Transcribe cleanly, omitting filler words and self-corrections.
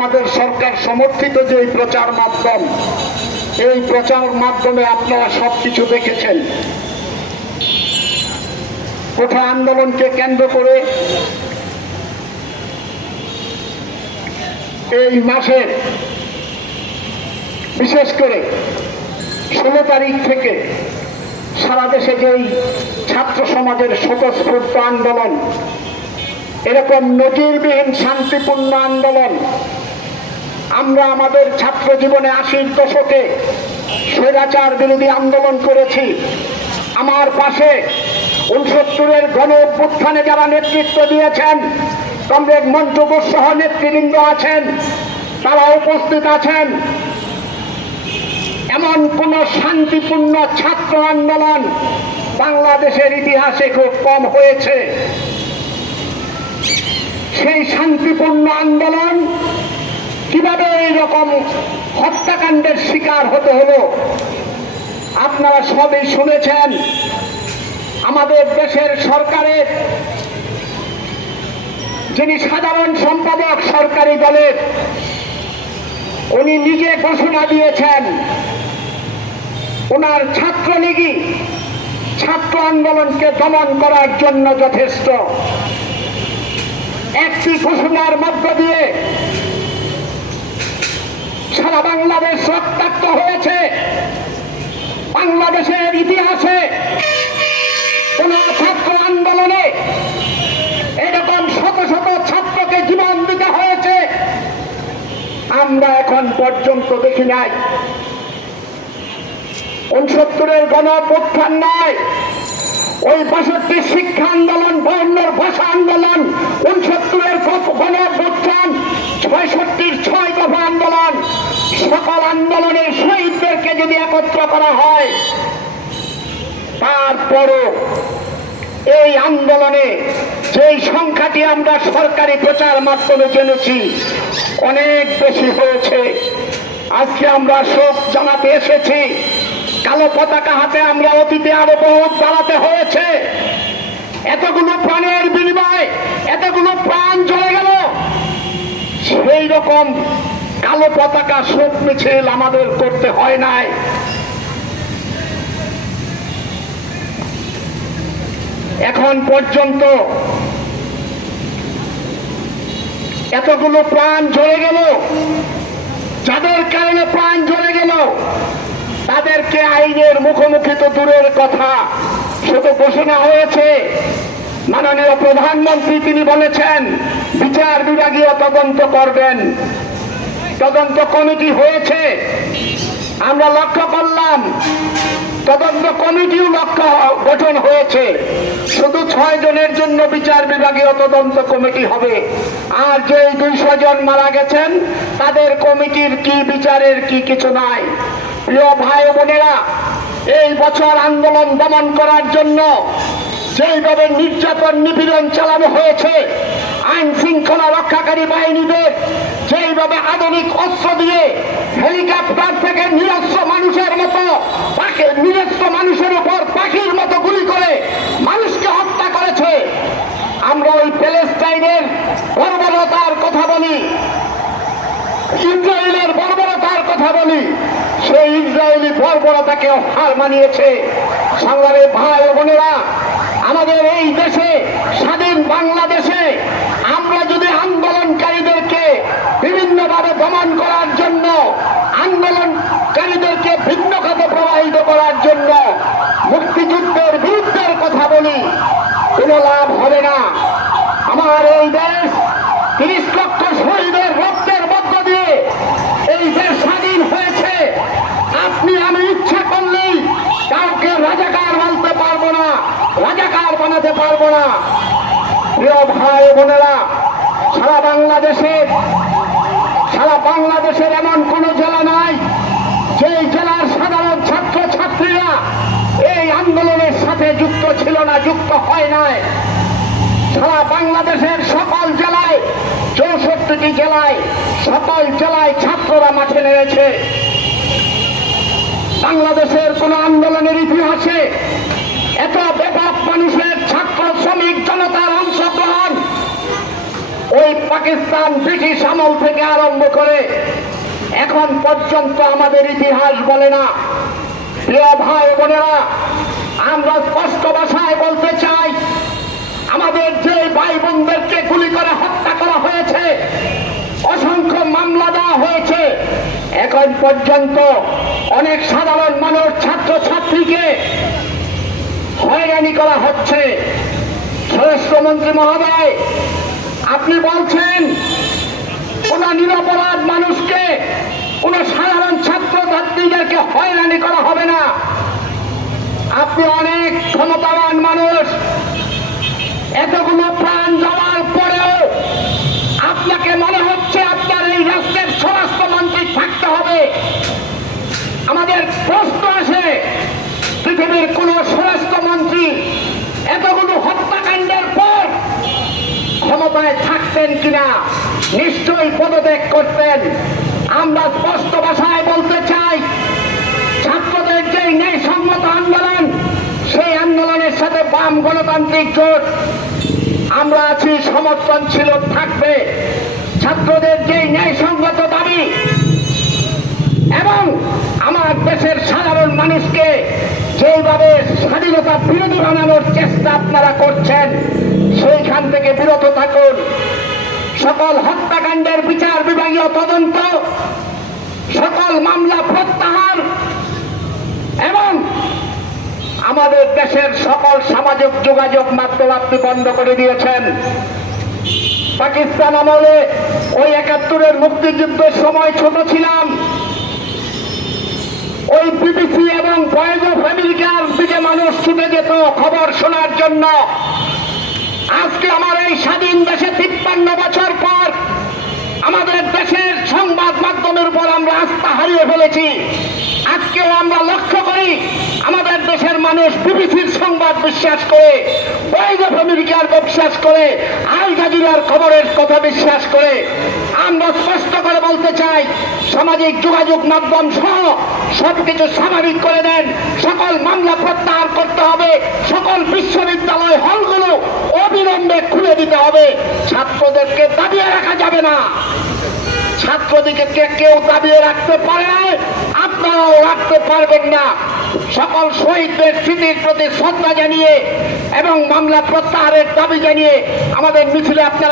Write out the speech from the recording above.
আমাদের সরকার সমর্থিত যে প্রচার মাধ্যম, এই প্রচার মাধ্যমে আপনারা সবকিছু দেখেছেন। কোঠা আন্দোলনকে কেন্দ্র করে এই মাসের বিশেষ করে 16 তারিখ থেকে সারা দেশে যেই ছাত্র সমাজের স্বতঃস্ফূর্ত আন্দোলন, এরকম নজিরবিহীন শান্তিপূর্ণ আন্দোলন আমরা আমাদের ছাত্র জীবনে 80-র দশকে স্বৈরাচার বিরোধী আন্দোলন করেছি। আমার পাশে 69-এর গণ অভ্যুত্থানে যারা নেতৃত্ব দিয়েছেন, কমরেড মন্টু ঘোষ সহ নেতৃবৃন্দ আছেন, তারা উপস্থিত আছেন। এমন কোন শান্তিপূর্ণ ছাত্র আন্দোলন বাংলাদেশের ইতিহাসে খুব কম হয়েছে। সেই শান্তিপূর্ণ আন্দোলন কিভাবে এইরকম হত্যাকাণ্ডের শিকার হতে হলো আপনারা সবই শুনেছেন। আমাদের দেশের সরকারের যিনি সাধারণ সম্পাদক সরকারি দলের, উনি নিজে ঘোষণা দিয়েছেন ওনার ছাত্রলীগই ছাত্র আন্দোলনকে দমন করার জন্য যথেষ্ট। একটি ঘোষণার মধ্য দিয়ে সারা বাংলাদেশ রক্তাক্ত হয়েছে। বাংলাদেশের ইতিহাসে কোন ছাত্র আন্দোলনে এরকম শত শত ছাত্রকে জীবন দিতে হয়েছে আমরা এখন পর্যন্ত দেখি নাই। 69-এর গণ অভ্যুত্থান নয়, ওই 62 শিক্ষা আন্দোলন, 52-র ভাষা আন্দোলন, 69-এর গণ অভ্যুত্থান, 66-র 6 দফা আন্দোলন, সকল আন্দোলনের শহীদদেরকে যদি একত্র করা হয়, তারপরও এই আন্দোলনে যেই সংখ্যাটি আমরা সরকারি প্রচার মাধ্যমে জেনেছি অনেক বেশি হয়েছে। আজকে আমরা শোক জানাতে এসেছি। কালো পতাকা হাতে আমরা অতীতে আরো বহুত দাঁড়াতে হয়েছে। এতগুলো প্রাণের বিনিময়ে এতগুলো প্রাণ চলে গেল, সেই রকম কালো পতাকা শোক মিছিল আমাদের করতে হয় নাই। এখন পর্যন্ত এতগুলো প্রাণ ঝরে গেল, যাদের কারণে প্রাণ ঝরে গেল তাদেরকে আইনের মুখোমুখি তো দূরের কথা, শুধু ঘোষণা হয়েছে। মাননীয় প্রধানমন্ত্রী তিনি বলেছেন বিচার বিভাগীয় তদন্ত করবেন। তদন্ত কমিটি হয়েছে, আমরা লক্ষ্য করলাম। তদন্ত কমিটিও গঠন হয়েছে। শুধু 6 জনের জন্য বিচার বিভাগীয় তদন্ত কমিটি হবে, আর যে 200 জন মারা গেছেন তাদের কমিটির কি বিচারের কি কিছু নাই। প্রিয় ভাই বোনেরা, এই বছর আন্দোলন দমন করার জন্য যেইভাবে নির্যাতন নিপীড়ন চালানো হয়েছে, আইন শৃঙ্খলা রক্ষাকারী বাহিনীদের যেইভাবে আধুনিক অস্ত্র দিয়ে হেলিকপ্টার থেকে নিরস্ত্র মানুষের মতো নিরস্ত্র মানুষের উপর পাখির মতো গুলি করে মানুষকে হত্যা করেছে, আমরা ওই প্যালেস্টাইনের বর্বরতার কথা বলি, ইসরায়েলের বর্বরতার কথা বলি, সেই ইসরায়েলি বর্বরতাকেও হার মানিয়েছে। সংগ্রামী ভাই ও বোনেরা, আমাদের এই দেশে স্বাধীন বাংলাদেশে আমরা যদি আন্দোলনকারীদেরকে বিভিন্নভাবে দমন করার জন্য, আন্দোলনকারীদেরকে ভিন্ন খাতে প্রবাহিত করার জন্য মুক্তিযুদ্ধের বিরুদ্ধের কথা বলি, কোনো লাভ হবে না। আমার এই দেশ 30 লক্ষ শহীদের রক্তের মধ্য দিয়ে এই দেশ স্বাধীন হয়েছে। আপনি আমি ইচ্ছা করলেই কাউকে রাজাকার বলতে পারবো না, রাজাকার বানাতে পারবো না। প্রিয় ভাই বোনেরা, সারা বাংলাদেশের এমন কোন জেলা নাই যেই জেলার সাধারণ ছাত্র ছাত্রীরা এই আন্দোলনের সাথে যুক্ত ছিল না, যুক্ত হয় নাই। সারা বাংলাদেশের সকল জেলায়, 64টি জেলায়, সকল জেলায় ছাত্ররা মাঠে নেমেছে। বাংলাদেশের কোন আন্দোলনের ইতিহাসে এত ব্যাপক মানুষের, ছাত্র শ্রমিক জনতার অংশগ্রহণ ওই পাকিস্তান ব্রিটিশ আমল থেকে আরম্ভ করে এখন পর্যন্ত আমাদের ইতিহাস বলে না। প্রিয় ভাই বোনেরা, আমরা স্পষ্ট ভাষায় বলতে চাই, আমাদের যে ভাই বোনদেরকে গুলি করে হত্যা করা হয়েছে, অসংখ্য মামলা দেওয়া হয়েছে, এখন পর্যন্ত অনেক সাধারণ মানুষ, ছাত্র ছাত্রীকে হয়রানি করা হচ্ছে। স্বরাষ্ট্রমন্ত্রী মহোদয়, আপনি বলছেন কোন নিরপরাধ মানুষকে, কোন সাধারণ ছাত্র ছাত্রীদেরকে হয়রানি করা হবে না। আপনি অনেক ক্ষমতাবান মানুষ, এতগুলো প্রাণ যাওয়ার পরেও আপনাকে মনে হচ্ছে আপনার এই রাষ্ট্রের স্বরাষ্ট্রমন্ত্রী থাকতে হবে। আমাদের প্রশ্ন আসে, পৃথিবীর কোন স্বরাষ্ট্রমন্ত্রী এতগুলো হত্যাকাণ্ডের পর ক্ষমতায় থাকতেন কিনা? নিশ্চয়ই পদত্যাগ করতেন। আমরা স্পষ্ট ভাষায় বলতে চাই, ছাত্রদের যে ন্যায়সঙ্গত আন্দোলন, সেই আন্দোলনের সাথে বাম গণতান্ত্রিক জোট আমরা আছি, সমর্থন ছিল, থাকবে। ছাত্রদের যে ন্যায়সঙ্গত দাবি এবং আমার দেশের সাধারণ মানুষকে যেভাবে স্বাধীনতা বিরোধী বানানোর চেষ্টা আপনারা করছেন, সেইখান থেকে বিরত থাকুন। সকল হত্যাকাণ্ডের বিচার বিভাগীয় তদন্ত, সকল মামলা প্রত্যাহার এবং আমাদের দেশের সকল সামাজিক যোগাযোগ মাধ্যম আপনি বন্ধ করে দিয়েছেন। পাকিস্তান আমলে ওই ৭১-এর মুক্তিযুদ্ধের সময় ছোট ছিলাম, ওই বিবিসি এবং ভয়েস অফ আমেরিকার দিকে মানুষ ছুটে যেত খবর শোনার জন্য। আজকে আমার এই স্বাধীন দেশে ৫৩ বছর পর আমাদের দেশের সংবাদ মাধ্যমের উপর আমরা আস্থা হারিয়ে ফেলেছি। আজকেও আমরা লক্ষ্য করি আমাদের দেশের মানুষ বিবিসির সংবাদ বিশ্বাস করে, ভয়েস অফ আমেরিকার বিশ্বাস করে, আল জাজিরার খবরের কথা বিশ্বাস করে। আমরা স্পষ্ট করে বলতে চাই, সামাজিক যোগাযোগ মাধ্যম সহ সবকিছু স্বাভাবিক করে দেন, সকল মামলা প্রত্যাহার করতে হবে, সকল বিশ্ববিদ্যালয় হলগুলো অবিলম্বে খুলে দিতে হবে। ছাত্রদেরকে দাবিয়ে রাখা যাবে না। ছাত্রদিকে কেউ দাবিয়ে রাখতে পারে না, আপনারাও রাখতে পারবেন না। সকল শহীদদের স্মৃতির প্রতি শ্রদ্ধা জানিয়ে এবং মামলা প্রত্যাহারের দাবি জানিয়ে আমাদের মিছিলে আপনারা